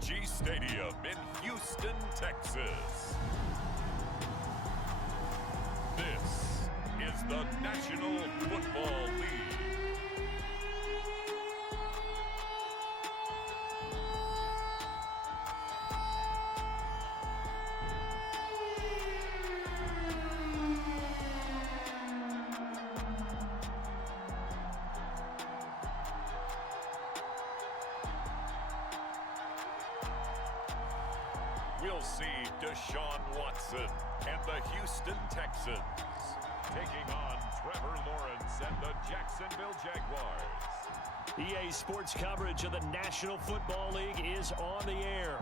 NRG Stadium in Houston, Texas. This is the National Football League. We'll see Deshaun Watson and the Houston Texans taking on Trevor Lawrence and the Jacksonville Jaguars. EA Sports coverage of the National Football League is on the air.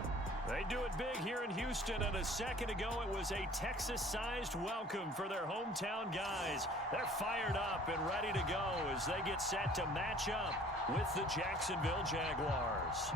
They do it big here in Houston, and a second ago it was a Texas-sized welcome for their hometown guys. They're fired up and ready to go as they get set to match up with the Jacksonville Jaguars.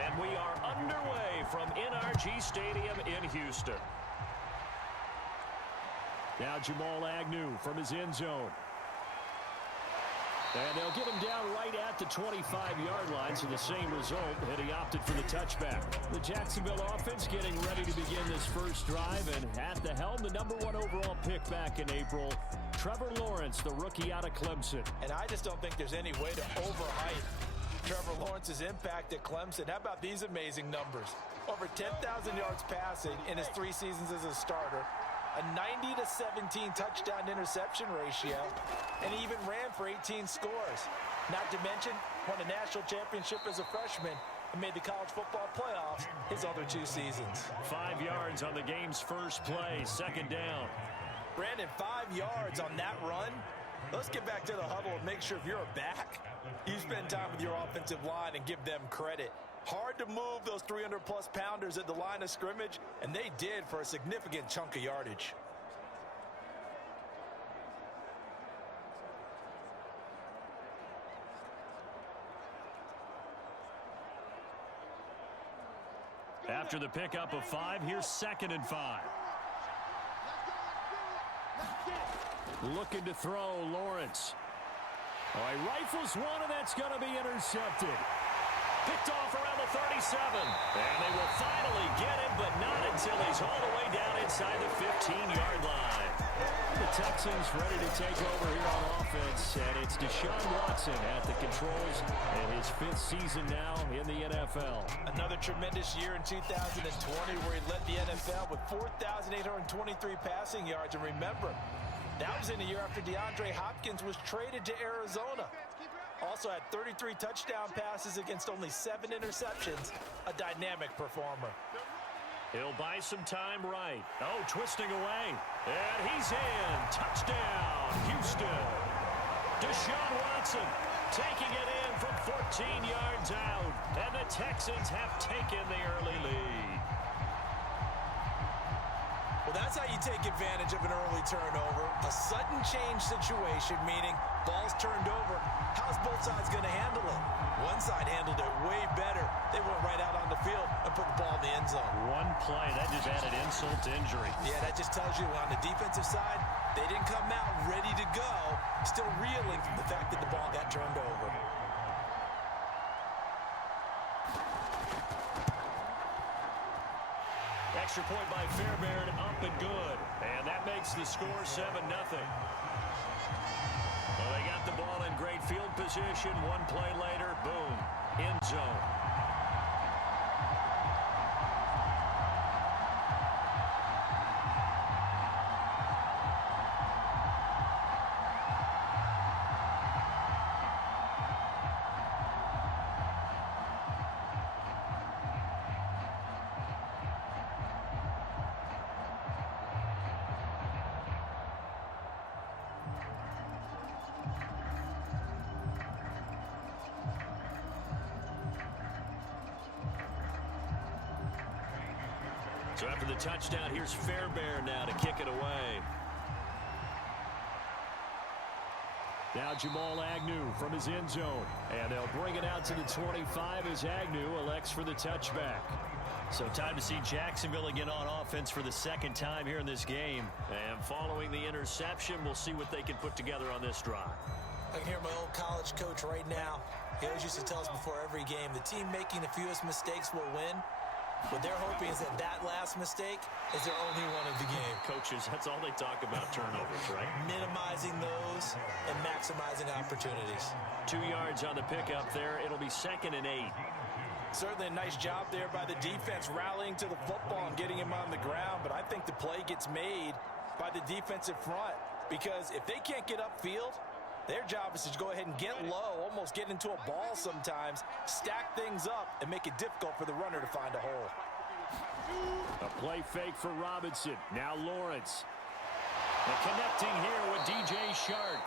And we are underway from NRG Stadium in Houston. Now Jamal Agnew from his end zone. And they'll get him down right at the 25-yard line, so the same result, and he opted for the touchback. The Jacksonville offense getting ready to begin this first drive, and at the helm, the #1 overall pick back in April, Trevor Lawrence, the rookie out of Clemson. And I just don't think there's any way to overhype Trevor Lawrence's impact at Clemson. How about these amazing numbers? Over 10,000 yards passing in his 3 seasons as a starter, a 90-17 touchdown interception ratio, and he even ran for 18 scores. Not to mention, won a national championship as a freshman and made the college football playoffs his other 2 seasons. 5 yards on the game's first play, second down. Brandon, 5 yards on that run. Let's get back to the huddle and make sure if you're a back, you spend time with your offensive line and give them credit. Hard to move those 300-plus pounders at the line of scrimmage, and they did for a significant chunk of yardage. After the pickup of 5, here's 2nd and 5. Looking to throw, Lawrence. Oh, he rifles one, and that's going to be intercepted. Picked off around the 37. And they will finally get him, but not until he's all the way down inside the 15-yard line. The Texans ready to take over here on offense, and it's Deshaun Watson at the controls in his 5th season now in the NFL. Another tremendous year in 2020 where he led the NFL with 4,823 passing yards. And remember, that was in the year after DeAndre Hopkins was traded to Arizona. Also had 33 touchdown passes against only 7 interceptions. A dynamic performer. He'll buy some time right. Oh, twisting away. And he's in. Touchdown, Houston. Deshaun Watson taking it in from 14 yards out. And the Texans have taken the early lead. Well, that's how you take advantage of an early turnover. A sudden change situation, meaning ball's turned over. How's both sides going to handle it? One side handled it way better. They went right out on the field and put the ball in the end zone. One play, that just added insult to injury. Yeah, that just tells you on the defensive side, they didn't come out ready to go, still reeling from the fact that the ball got turned over. Extra point by Fairbairn, up and good. And that makes the score 7-0. Well, they got the ball in great field position. One play later, boom, end zone. So after the touchdown, here's Fairbairn now to kick it away. Now Jamal Agnew from his end zone. And they'll bring it out to the 25 as Agnew elects for the touchback. So time to see Jacksonville again on offense for the second time here in this game. And following the interception, we'll see what they can put together on this drive. I can hear my old college coach right now. He always used to tell us before every game, the team making the fewest mistakes will win. What they're hoping is that last mistake is their only one of the game. Coaches, that's all they talk about, turnovers, right? Minimizing those and maximizing opportunities. 2 yards on the pickup there. It'll be 2nd and 8. Certainly a nice job there by the defense rallying to the football and getting him on the ground, but I think the play gets made by the defensive front because if they can't get upfield, their job is to go ahead and get low, almost get into a ball sometimes, stack things up, and make it difficult for the runner to find a hole. A play fake for Robinson. Now Lawrence. And connecting here with DJ Shark.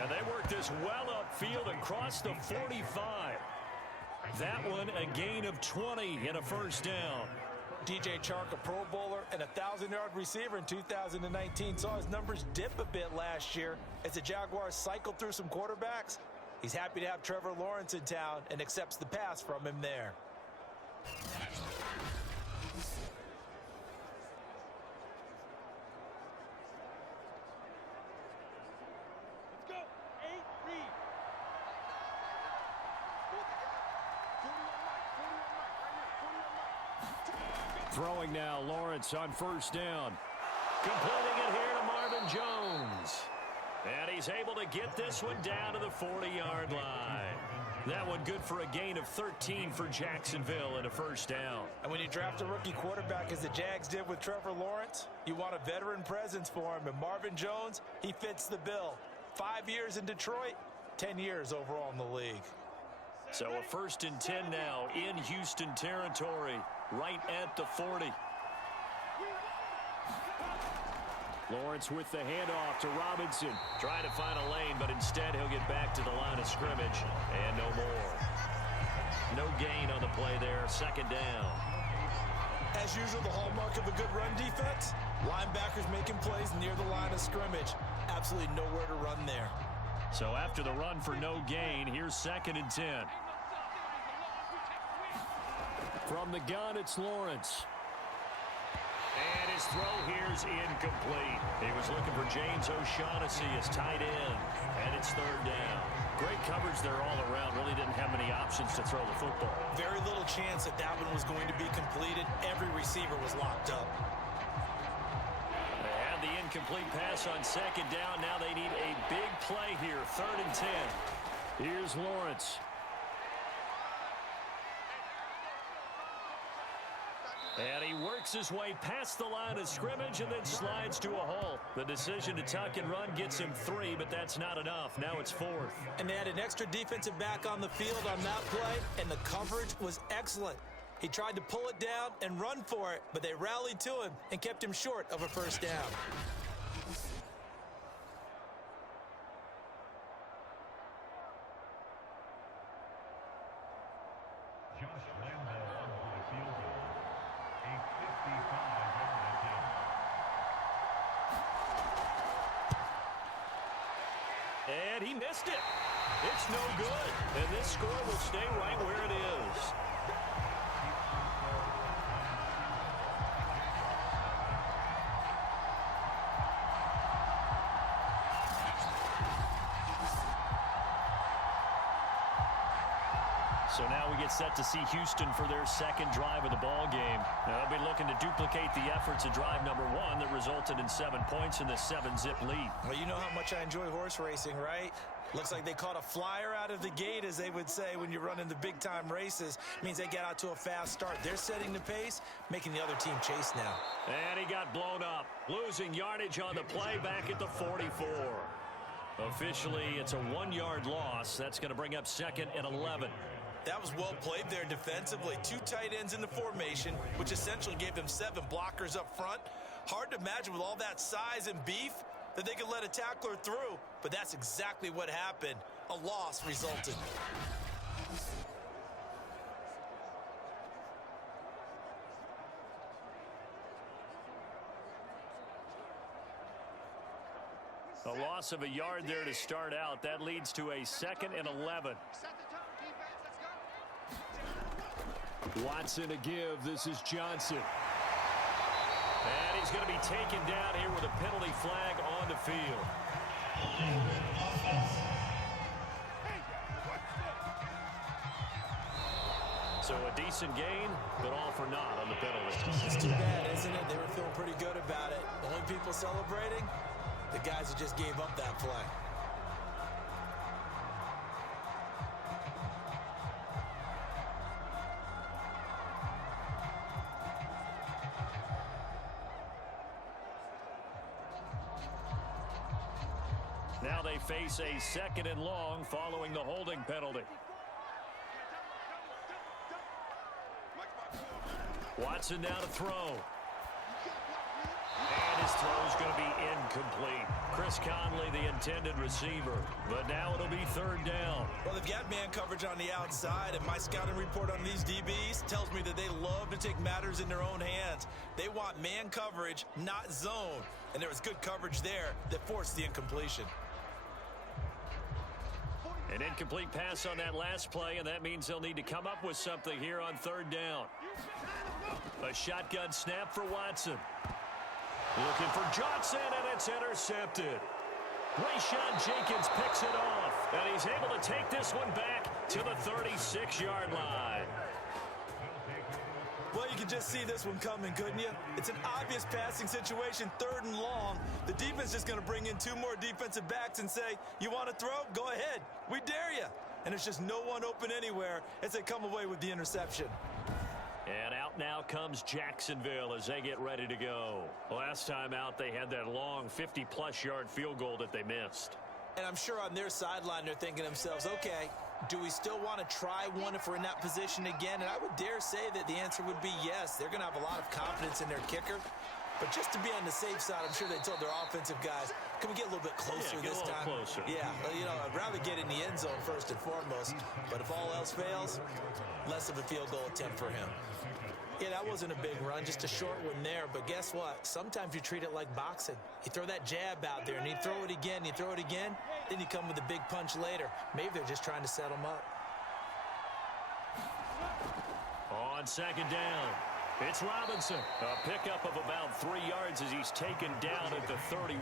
And they work this well upfield across the 45. That one a gain of 20 and a first down. DJ Chark, a Pro Bowler and a 1,000-yard receiver in 2019, saw his numbers dip a bit last year as the Jaguars cycled through some quarterbacks. He's happy to have Trevor Lawrence in town and accepts the pass from him there. Throwing now, Lawrence on first down. Completing it here to Marvin Jones. And he's able to get this one down to the 40-yard line. That one good for a gain of 13 for Jacksonville and a first down. And when you draft a rookie quarterback, as the Jags did with Trevor Lawrence, you want a veteran presence for him. And Marvin Jones, he fits the bill. 5 years in Detroit, 10 years overall in the league. So a 1st and 10 now in Houston territory, right at the 40. Lawrence with the handoff to Robinson. Trying to find a lane, but instead he'll get back to the line of scrimmage. And no more. No gain on the play there. 2nd down. As usual, the hallmark of a good run defense, linebackers making plays near the line of scrimmage. Absolutely nowhere to run there. So after the run for no gain, here's 2nd and 10. From the gun, it's Lawrence. And his throw here's incomplete. He was looking for James O'Shaughnessy as tight end. And it's 3rd down. Great coverage there all around. Really didn't have many options to throw the football. Very little chance that one was going to be completed. Every receiver was locked up. They had the incomplete pass on 2nd down. Now they need a big play here. 3rd and 10. Here's Lawrence. And he works his way past the line of scrimmage and then slides to a hole. The decision to tuck and run gets him 3, but that's not enough. Now it's 4th. And they had an extra defensive back on the field on that play, and the coverage was excellent. He tried to pull it down and run for it, but they rallied to him and kept him short of a first down. And he missed it. It's no good. And this score will stay right where it is. So now we get set to see Houston for their 2nd drive of the ball game. Now they'll be looking to duplicate the efforts of drive number 1 that resulted in 7 points in the 7-zip lead. Well, you know how much I enjoy horse racing, right? Looks like they caught a flyer out of the gate, as they would say when you're running the big-time races. Means they get out to a fast start. They're setting the pace, making the other team chase now. And he got blown up, losing yardage on the play back at the 44. Officially, it's a 1-yard loss. That's going to bring up 2nd and 11. That was well played there defensively. 2 tight ends in the formation, which essentially gave them 7 blockers up front. Hard to imagine with all that size and beef that they could let a tackler through, but that's exactly what happened. A loss resulted. A loss of a yard there to start out. That leads to a 2nd and 11. Watson to give. This is Johnson. And he's going to be taken down here with a penalty flag on the field. So a decent gain, but all for naught on the penalty. It's too bad, isn't it? They were feeling pretty good about it. The only people celebrating, the guys who just gave up that play. Now they face a 2nd and long following the holding penalty. Watson now to throw. And his throw is going to be incomplete. Chris Conley, the intended receiver. But now it'll be 3rd down. Well, they've got man coverage on the outside, and my scouting report on these DBs tells me that they love to take matters in their own hands. They want man coverage, not zone. And there was good coverage there that forced the incompletion. An incomplete pass on that last play, and that means they'll need to come up with something here on 3rd down. A shotgun snap for Watson. Looking for Johnson, and it's intercepted. Rayshawn Jenkins picks it off, and he's able to take this one back to the 36-yard line. Well, you can just see this one coming, couldn't you? It's an obvious passing situation, 3rd and long. The defense is going to bring in 2 more defensive backs and say, you want to throw? Go ahead. We dare you. And there's just no one open anywhere as they come away with the interception. And out now comes Jacksonville as they get ready to go. Last time out, they had that long 50-plus yard field goal that they missed. And I'm sure on their sideline they're thinking to themselves, okay, do we still want to try one if we're in that position again? And I would dare say that the answer would be yes. They're going to have a lot of confidence in their kicker. But just to be on the safe side, I'm sure they told their offensive guys, can we get a little bit closer this time? Closer. Yeah, you know, I'd rather get in the end zone first and foremost. But if all else fails, less of a field goal attempt for him. Yeah, that wasn't a big run, just a short one there. But guess what? Sometimes you treat it like boxing. You throw that jab out there, and you throw it again, then you come with a big punch later. Maybe they're just trying to set them up. On 2nd down, it's Robinson. A pickup of about 3 yards as he's taken down at the 31.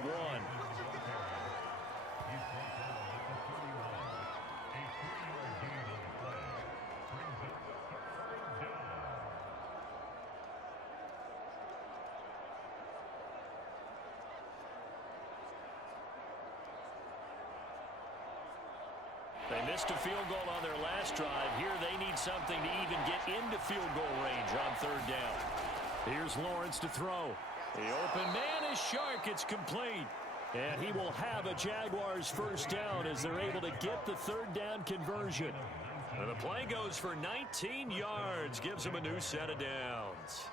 They missed a field goal on their last drive. Here they need something to even get into field goal range on 3rd down. Here's Lawrence to throw. The open man is Shark. It's complete. And he will have a Jaguars 1st down as they're able to get the 3rd down conversion. And the play goes for 19 yards. Gives them a new set of downs.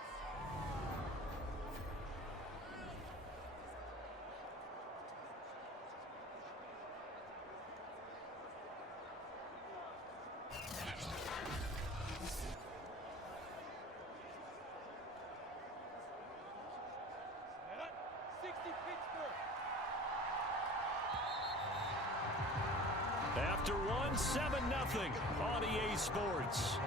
After one, 7-0 on EA Sports.